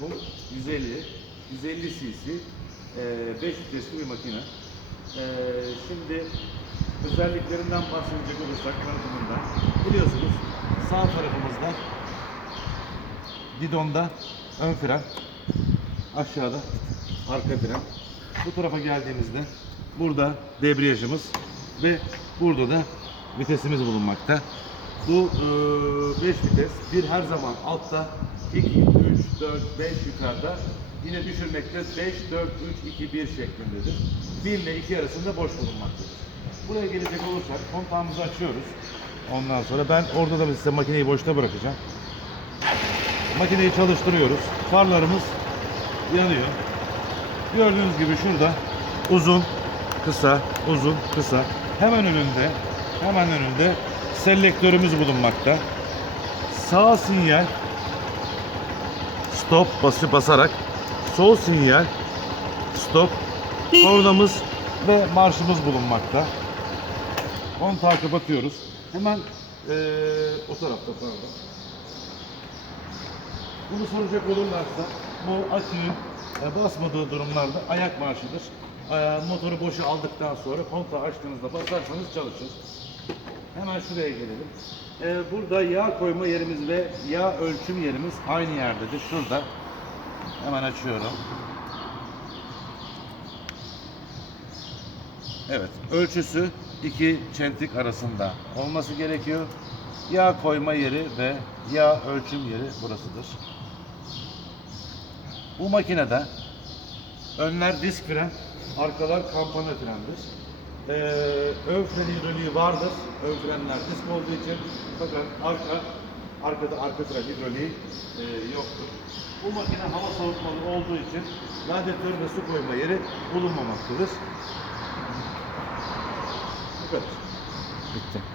Bu 150, 150 cc, 5 vitesli bir makine. E, şimdi özelliklerinden bahsedecek olursak tanıtımından. Biliyorsunuz sağ tarafımızda bidonda ön fren, aşağıda arka fren. Bu tarafa geldiğimizde burada debriyajımız ve burada da vitesimiz bulunmakta. Bu 5 vites. Bir her zaman altta, 2, 3, 4, 5 yukarıda. Yine düşürmekte 5, 4, 3, 2, 1 şeklindedir. 1 ile 2 arasında boş bulunmaktadır. Buraya gelecek olursak kontağımızı açıyoruz. Ondan sonra ben orada da size makineyi boşta bırakacağım. Makineyi çalıştırıyoruz. Farlarımız yanıyor. Gördüğünüz gibi şurada uzun, kısa, uzun, kısa. Hemen önünde, hemen önünde selektörümüz bulunmakta. Sağ sinyal stop bası basarak sol sinyal stop kornamız ve marşımız bulunmakta. Kontağı kapatıyoruz. Hemen eee, o tarafta pardon. Bunu soracak olurlarsa bu akünün e, basmadığı durumlarda ayak marşıdır. E, motoru boşa aldıktan sonra kontağı açtığınızda basarsanız çalışır. Hemen şuraya gelelim. E, burada yağ koyma yerimiz ve yağ ölçüm yerimiz aynı yerdedir. Şurada. Hemen açıyorum. Evet, ölçüsü iki çentik arasında olması gerekiyor. Yağ koyma yeri ve yağ ölçüm yeri burasıdır. Bu makinede önler disk fren, arkalar kampana frendir. Ee, ön fren hidroliği vardır. Ön frenler disk olduğu için fakat arka arkada arka fren hidroliği e, yoktur. Bu makine hava soğutmalı olduğu için radyatör ve su koyma yeri bulunmamaktadır. Bu kadar. Bitti.